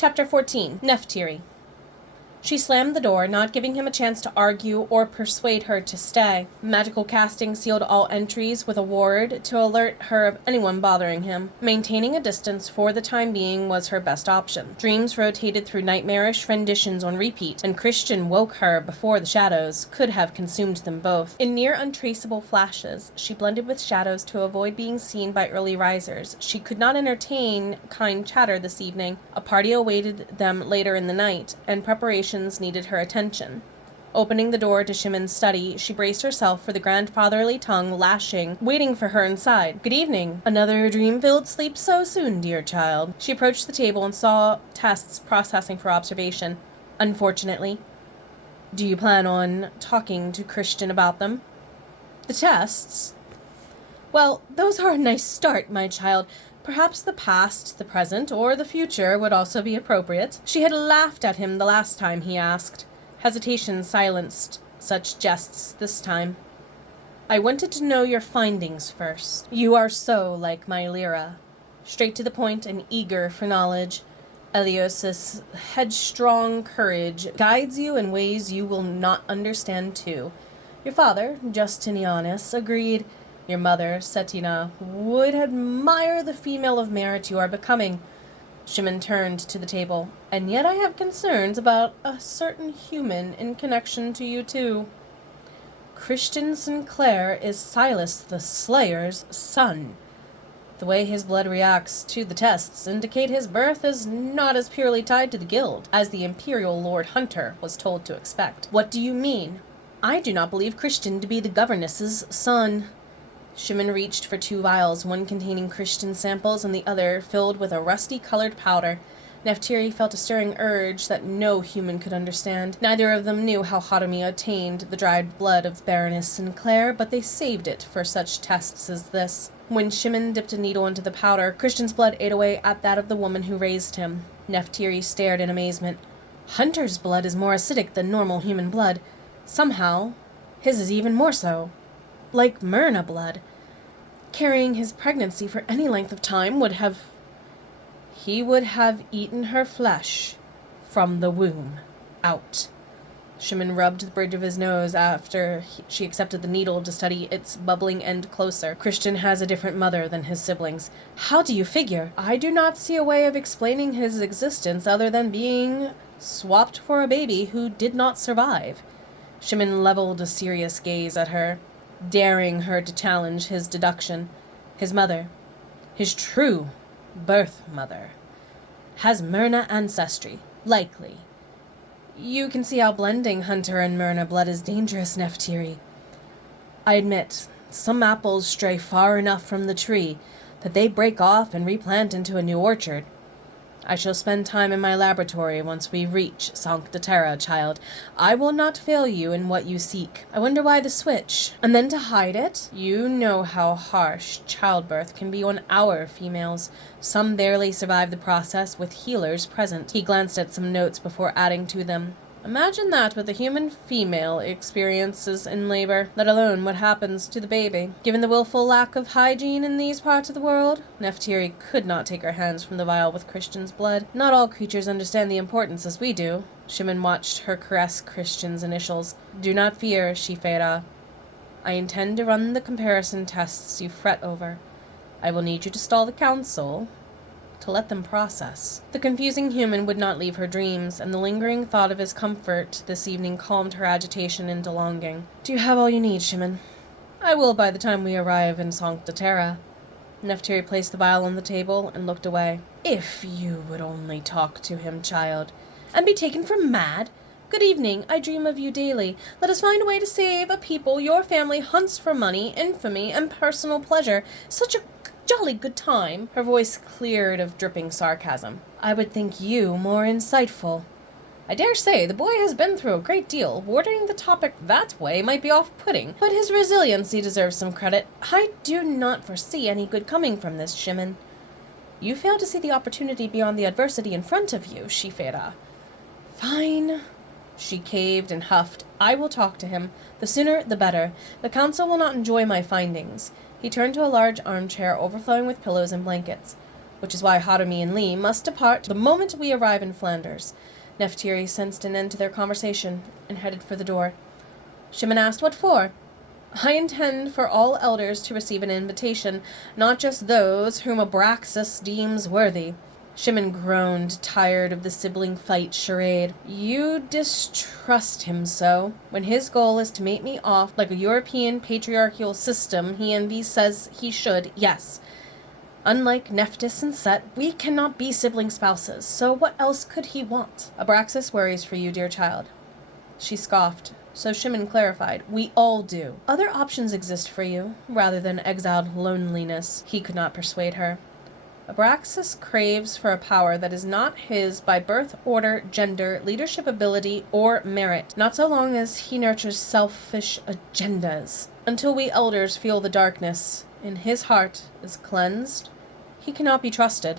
Chapter 14. Nephtyri. She slammed the door, not giving him a chance to argue or persuade her to stay. Magical casting sealed all entries with a ward to alert her of anyone bothering him. Maintaining a distance for the time being was her best option. Dreams rotated through nightmarish renditions on repeat, and Christian woke her before the shadows could have consumed them both. In near untraceable flashes, she blended with shadows to avoid being seen by early risers. She could not entertain kind chatter this evening. A party awaited them later in the night, and preparations needed her attention. Opening the door to Shimon's study, she braced herself for the grandfatherly tongue lashing, waiting for her inside. "Good evening. Another dream-filled sleep so soon, dear child." She approached the table and saw tests processing for observation. "Unfortunately. Do you plan on talking to Christian about them?" "The tests? Well, those are a nice start, my child. Perhaps the past, the present, or the future would also be appropriate." She had laughed at him the last time he asked. Hesitation silenced such jests this time. "I wanted to know your findings first." "You are so like my Lyra, straight to the point and eager for knowledge. Elios's headstrong courage guides you in ways you will not understand too. Your father, Justinianus, agreed. Your mother, Cetina, would admire the female of merit you are becoming." Shimon turned to the table. "And yet I have concerns about a certain human in connection to you too. Christian Sinclair is Silas the Slayer's son. The way his blood reacts to the tests indicate his birth is not as purely tied to the guild as the Imperial Lord Hunter was told to expect." "What do you mean?" "I do not believe Christian to be the governess's son." Shimon reached for 2 vials, one containing Christian samples and the other filled with a rusty-colored powder. Nephtyri felt a stirring urge that no human could understand. Neither of them knew how Hadomi obtained the dried blood of Baroness Sinclair, but they saved it for such tests as this. When Shimon dipped a needle into the powder, Christian's blood ate away at that of the woman who raised him. Nephtyri stared in amazement. "Hunter's blood is more acidic than normal human blood. Somehow, his is even more so. Like Merna blood. Carrying his pregnancy for any length of time would have... He would have eaten her flesh from the womb out." Shimon rubbed the bridge of his nose after she accepted the needle to study its bubbling end closer. "Christian has a different mother than his siblings." "How do you figure?" "I do not see a way of explaining his existence other than being swapped for a baby who did not survive." Shimon leveled a serious gaze at her, daring her to challenge his deduction. "His mother, his true birth mother, has Merna ancestry. Likely. You can see how blending Hunter and Merna blood is dangerous, Nephtyri. I admit, some apples stray far enough from the tree that they break off and replant into a new orchard. I shall spend time in my laboratory once we reach Sancta Terra, child. I will not fail you in what you seek. I wonder why the switch. And then to hide it? You know how harsh childbirth can be on our females. Some barely survive the process with healers present." He glanced at some notes before adding to them. "Imagine that with a human female experiences in labor, let alone what happens to the baby. Given the willful lack of hygiene in these parts of the world," Nephtyri could not take her hands from the vial with Christian's blood. "Not all creatures understand the importance as we do." Shimon watched her caress Christian's initials. "Do not fear, Shifera. I intend to run the comparison tests you fret over. I will need you to stall the council to let them process." The confusing human would not leave her dreams, and the lingering thought of his comfort this evening calmed her agitation into longing. "Do you have all you need, Shimon?" "I will by the time we arrive in Sancta Terra." Nephtyri placed the vial on the table and looked away. "If you would only talk to him, child." "And be taken for mad? Good evening, I dream of you daily. Let us find a way to save a people your family hunts for money, infamy, and personal pleasure. Such a jolly good time." Her voice cleared of dripping sarcasm. "I would think you more insightful." "I dare say the boy has been through a great deal. Warding the topic that way might be off-putting, but his resiliency deserves some credit. I do not foresee any good coming from this, Shimon." "You fail to see the opportunity beyond the adversity in front of you, Shifera." "Fine." She caved and huffed. "I will talk to him. The sooner, the better. The council will not enjoy my findings." He turned to a large armchair overflowing with pillows and blankets. which is why Hadomi and Lee must depart the moment we arrive in Flanders. Nephtyri sensed an end to their conversation and headed for the door. Shimon asked, "What for?" "I intend for all elders to receive an invitation, not just those whom Abraxas deems worthy." Shimon groaned, tired of the sibling fight charade. "You distrust him so, when his goal is to mate me off like a European patriarchal system he envies says he should, yes. Unlike Nephthys and Set, we cannot be sibling spouses, so what else could he want?" "Abraxas worries for you, dear child." She scoffed, so Shimon clarified, "We all do. Other options exist for you, rather than exiled loneliness." He could not persuade her. Abraxas craves for a power that is not his by birth, order, gender, leadership ability, or merit, not so long as he nurtures selfish agendas. Until we elders feel the darkness in his heart is cleansed, he cannot be trusted.